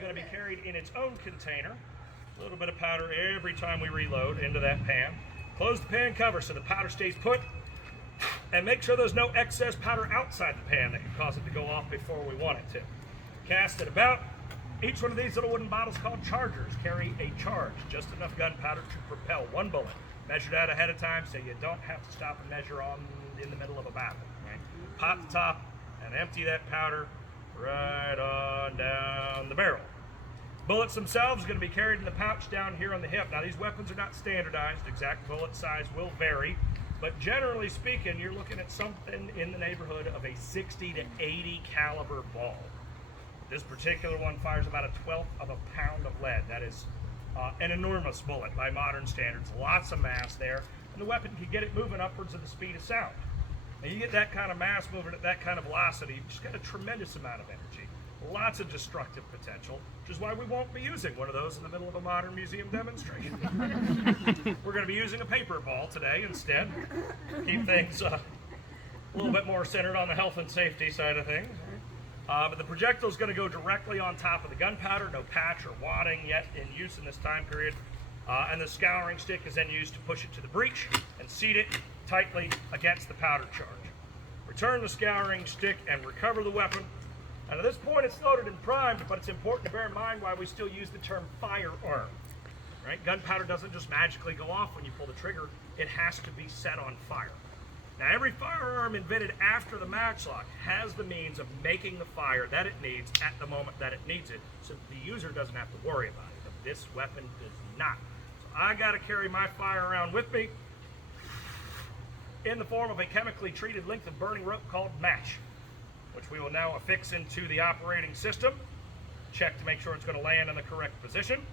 Going to be carried in its own container. A little bit of powder every time we reload into that pan. Close the pan cover so the powder stays put, and make sure there's no excess powder outside the pan that can cause it to go off before we want it to. Cast it about. Each one of these little wooden bottles called chargers carry a charge, just enough gunpowder to propel one bullet. Measured out ahead of time so you don't have to stop and measure on in the middle of a battle. Right? Pop the top and empty that powder right on down the barrel. Bullets themselves are going to be carried in the pouch down here on the hip. Now these weapons are not standardized. Exact bullet size will vary, but generally speaking, you're looking at something in the neighborhood of a 60 to 80 caliber ball. This particular one fires about 1/12 of a pound of lead. That is an enormous bullet by modern standards. Lots of mass there, and the weapon can get it moving upwards of the speed of sound. Now you get that kind of mass moving at that kind of velocity, you just got a tremendous amount of energy. Lots of destructive potential, which is why we won't be using one of those in the middle of a modern museum demonstration. We're going to be using a paper ball today instead. Keep things a little bit more centered on the health and safety side of things. But the projectile is going to go directly on top of the gunpowder, no patch or wadding yet in use in this time period. And the scouring stick is then used to push it to the breech and seat it tightly against the powder charge. Return the scouring stick and recover the weapon. And at this point it's loaded and primed, but it's important to bear in mind why we still use the term firearm. Right? Gunpowder doesn't just magically go off when you pull the trigger, it has to be set on fire. Now every firearm invented after the matchlock has the means of making the fire that it needs at the moment that it needs it, so the user doesn't have to worry about it. But this weapon does not. So I got to carry my fire around with me in the form of a chemically treated length of burning rope called match, which we will now affix into the operating system. Check to make sure it's going to land in the correct position.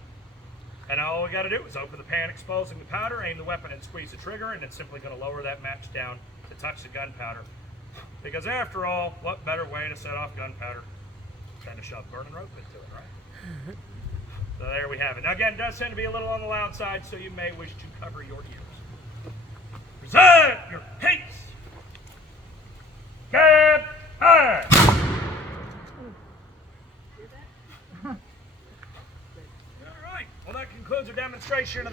And all we got to do is open the pan exposing the powder, aim the weapon and squeeze the trigger, and it's simply going to lower that match down to touch the gunpowder. Because after all, what better way to set off gunpowder than to shove burning rope into it, right? So there we have it. Now again, it does tend to be a little on the loud side, so you may wish to cover your ears. Present your piece! Get high! All right, well that concludes our demonstration of